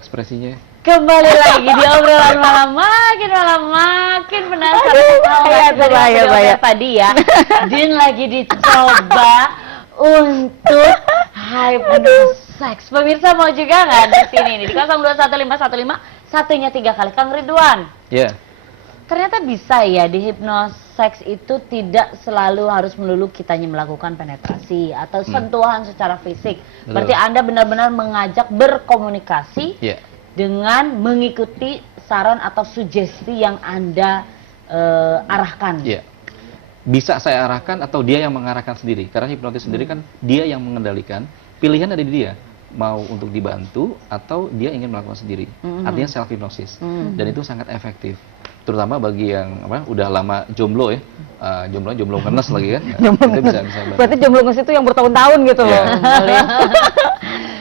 ekspresinya. Kembali lagi di obrolan malam makin penasaran tadi ya. Din lagi dicoba untuk hypnosex. Pemirsa mau juga nggak di sini nih di 021515 satunya 3 kali Kang Ridwan. Iya. Ternyata bisa ya di hypnosex itu tidak selalu harus melulu kitanya melakukan penetrasi atau sentuhan secara fisik. Betul. Berarti Anda benar-benar mengajak berkomunikasi dengan mengikuti saran atau sugesti yang Anda arahkan. Iya. Bisa saya arahkan atau dia yang mengarahkan sendiri. Karena hipnotis sendiri kan dia yang mengendalikan. Pilihan ada di dia. Mau untuk dibantu atau dia ingin melakukan sendiri. Artinya self hypnosis. Dan itu sangat efektif. Terutama bagi yang udah lama jomblo ya. Jomblo ngenes lagi kan. Itu bisa bantu. Berarti jomblo ngenes itu yang bertahun-tahun gitu loh.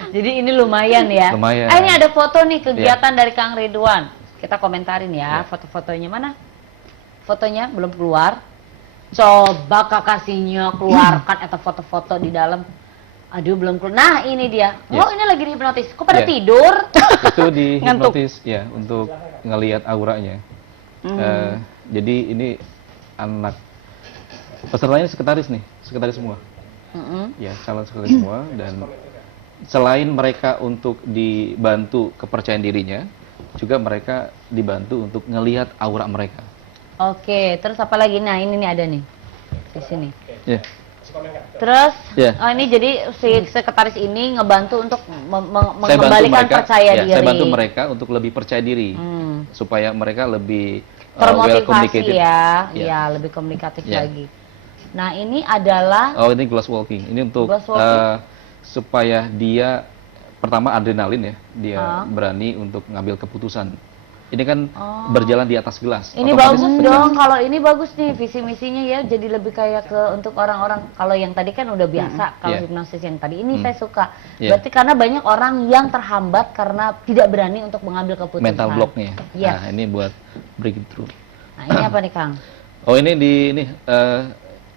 Jadi ini lumayan ya. Lumayan. Ini ada foto nih kegiatan dari Kang Ridwan. Kita komentarin ya, foto-fotonya mana? Fotonya belum keluar. Coba kakasinya keluarkan atau foto-foto di dalam. Aduh belum keluar. Nah ini dia. Oh ini lagi dihipnotis. Kok pada tidur? Itu di hipnotis ya untuk ngelihat auranya. Jadi ini anak pesertanya sekretaris semua. Ya calon sekretaris semua dan selain mereka untuk dibantu kepercayaan dirinya, juga mereka dibantu untuk ngelihat aura mereka. Oke, terus apa lagi? Nah ini nih ada nih di sini. Ya. Terus, ini jadi si sekretaris ini ngebantu untuk mengembalikan mereka, percaya diri. Saya bantu mereka untuk lebih percaya diri, supaya mereka lebih termotivasi ya, lebih komunikatif lagi. Nah ini adalah. Oh ini glass walking. Ini untuk supaya dia pertama adrenalin ya, dia berani untuk ngambil keputusan. Ini kan berjalan di atas gelas. Ini bagus dong, kalau ini bagus nih visi misinya ya, jadi lebih kayak ke untuk orang-orang. Kalau yang tadi kan udah biasa, kalau hipnosis yang tadi ini saya suka. Berarti karena banyak orang yang terhambat karena tidak berani untuk mengambil keputusan. Mental blocknya. Nah ini buat breakthrough. Nah ini apa nih Kang? Oh ini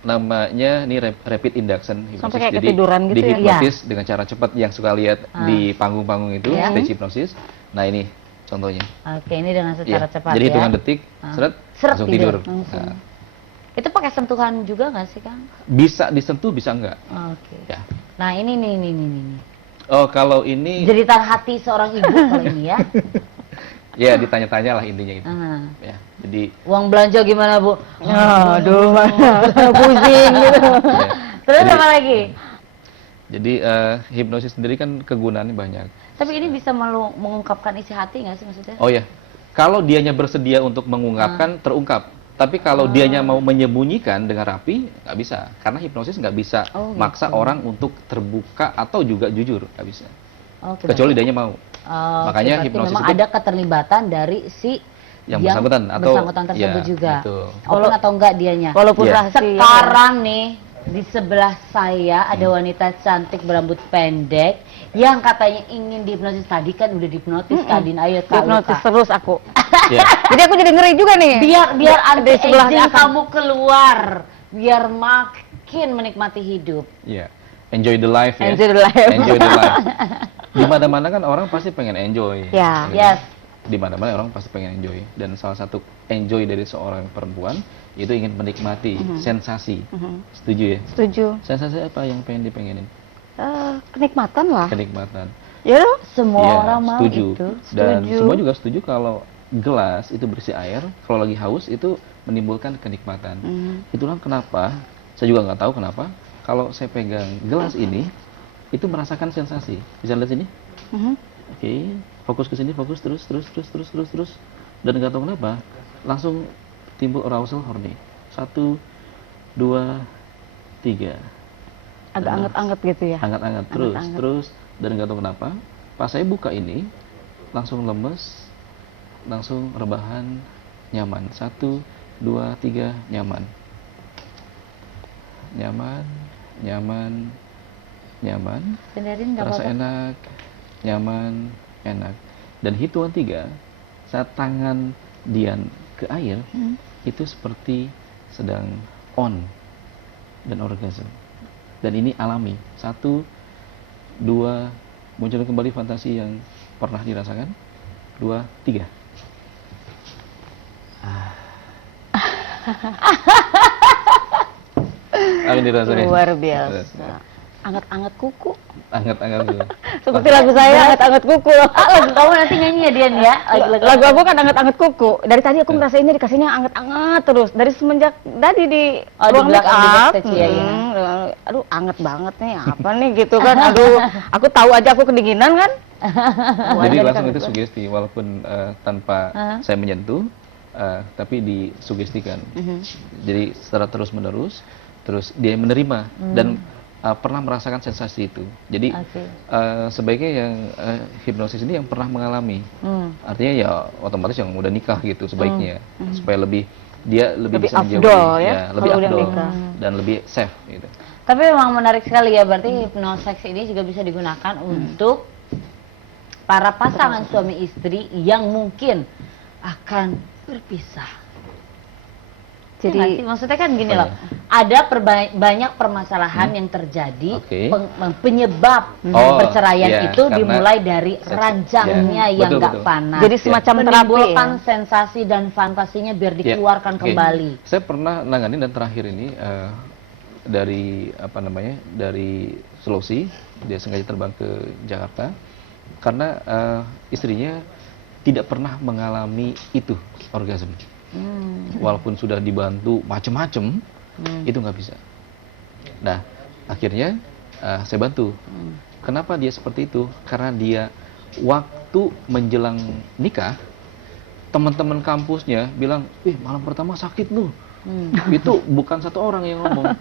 namanya ini rapid induction hipnosis. Sampai kayak ketiduran gitu di hipnosis ya? dengan cara cepat yang suka lihat di panggung-panggung itu stage hipnosis. Nah ini contohnya. Oke, ini dengan secara cepat jadi hitungan detik, langsung tidur. Nah. Itu pakai sentuhan juga nggak sih, Kang? Bisa disentuh, bisa enggak. Oke. Ya. Nah, ini nih. Oh, kalau ini jeritan hati seorang ibu kalau ini ya. Ya, ditanya-tanya lah intinya itu. Ya, jadi uang belanja gimana, Bu? Aduh, pusing gitu. Terus apa lagi? Jadi hipnosis sendiri kan kegunaannya banyak. Tapi ini bisa mengungkapkan isi hati nggak sih maksudnya? Oh ya, kalau dianya bersedia untuk mengungkapkan, terungkap. Tapi kalau dianya mau menyembunyikan dengan rapi, nggak bisa. Karena hipnosis nggak bisa maksa orang untuk terbuka atau juga jujur, nggak bisa. Kecuali dianya mau. Makanya hipnosis memang ada keterlibatan dari si yang bersangkutan tersebut juga. Betul. Walaupun atau enggak dianya. Walaupun sekarang nih di sebelah saya ada wanita cantik berambut pendek yang katanya ingin dihipnosis. Tadi kan udah dihipnosis Kadin, ayo Kak. Hipnosis terus aku. Jadi aku jadi ngeri juga nih. Biar anti aging kamu keluar, biar makin menikmati hidup. Iya. Enjoy the life ya. Enjoy the life. Enjoy the life. Di mana-mana kan orang pasti pengen enjoy. Ya. Yes. Di mana-mana orang pasti pengen enjoy, dan salah satu enjoy dari seorang perempuan itu ingin menikmati sensasi. Setuju ya? Setuju. Sensasi apa yang pengen dipengenin? Kenikmatan lah. Kenikmatan. Ya, semua orang mau setuju. itu. Dan semua juga setuju kalau gelas itu berisi air, kalau lagi haus itu menimbulkan kenikmatan. Itulah kenapa saya juga nggak tahu kenapa kalau saya pegang gelas ini itu merasakan sensasi. Bisa lihat sini? Oke, fokus ke sini, fokus terus, dan nggak tahu kenapa langsung timbul arousal horny. 1, 2, 3. Agak anget-anget gitu ya? Anget-anget terus, dan nggak tahu kenapa pas saya buka ini langsung lemes, langsung rebahan, nyaman. 1, 2, 3, nyaman. Terasa enak, nyaman, enak. Dan hitungan 3, saat tangan Dian ke air, itu seperti sedang on dan orgasme. Dan ini alami. 1, 2, Munculkan kembali fantasi yang pernah dirasakan. 2, 3. Apa yang dirasakan? Luar biasa. Anget-anget kuku. Anget-anget dulu. Seperti lagu saya, anget-anget kuku. Lagu kamu nanti nyanyi ya Dian ya. Lagu aku kan anget-anget kuku. Dari tadi aku ngerasainnya dikasihnya anget-anget terus. Dari semenjak tadi di Oh, di ruang make belakang di up. backstage ya, ya. Aduh, anget banget nih. Apa nih gitu kan. Aduh, aku tahu aja aku kedinginan kan. Jadi Wajar langsung kan itu itu. sugesti, walaupun tanpa saya menyentuh, tapi disugestikan. Jadi secara terus-menerus, terus dia menerima dan pernah merasakan sensasi itu. Jadi Oke. sebaiknya yang hipnosis ini yang pernah mengalami. Artinya ya otomatis yang udah nikah gitu sebaiknya, supaya dia lebih bisa Lebih menjawab, afdol ya, lebih kalau udah afdol nikah. dan lebih safe gitu. Tapi memang menarik sekali ya, berarti hipnoseks ini juga bisa digunakan untuk para pasangan suami istri yang mungkin akan berpisah. Jadi Ya nggak sih? Maksudnya kan gini Apa loh, ada banyak permasalahan yang terjadi, Oke. penyebab Oh, perceraian iya, itu karena dimulai dari seks, ranjangnya iya. yang Betul, nggak betul. panas. jadi semacam terapi menimbulkan ya. sensasi dan fantasinya biar dikeluarkan Oke. kembali. Saya pernah nanganin dan terakhir ini dari apa namanya, dari Sulawesi, dia sengaja terbang ke Jakarta karena istrinya tidak pernah mengalami itu, orgasme. Walaupun sudah dibantu macem-macem, itu nggak bisa. Nah, akhirnya saya bantu. Kenapa dia seperti itu? Karena dia waktu menjelang nikah, teman-teman kampusnya bilang, malam pertama sakit lu. Itu bukan satu orang yang ngomong.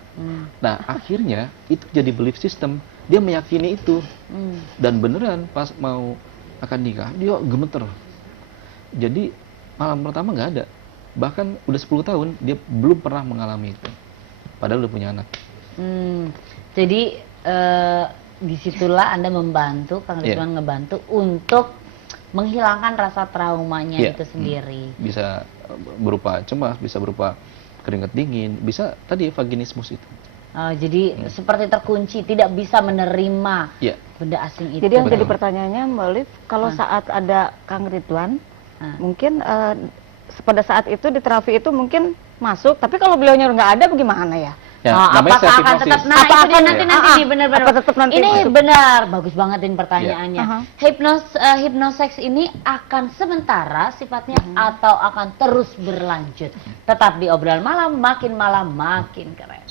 Nah, akhirnya itu jadi belief system. Dia meyakini itu. Dan beneran pas mau akan nikah, dia gemeter. Jadi malam pertama nggak ada. Bahkan udah 10 tahun dia belum pernah mengalami itu. Padahal udah punya anak. Jadi disitulah Anda membantu, Kang Iya. Ridwan ngebantu untuk menghilangkan rasa traumanya Iya. itu sendiri. Bisa berupa cemas, bisa berupa keringat dingin, bisa tadi vaginismus itu. Jadi seperti terkunci, tidak bisa menerima Iya. benda asing itu. Jadi yang jadi Betul. pertanyaannya Mbak Olive, kalau saat ada Kang Ridwan, mungkin pada saat itu di terapi itu mungkin masuk, tapi kalau beliaunya nggak ada bagaimana ya? Ya, apakah namanya akan self-hypnosis. tetap Apa itu dia akan- nanti nih benar-benar apa tetap nanti ini masuk? benar bagus banget ini pertanyaannya. Aha. Hipnoseks ini akan sementara sifatnya atau akan terus berlanjut? Tetap di obrolan malam makin keren.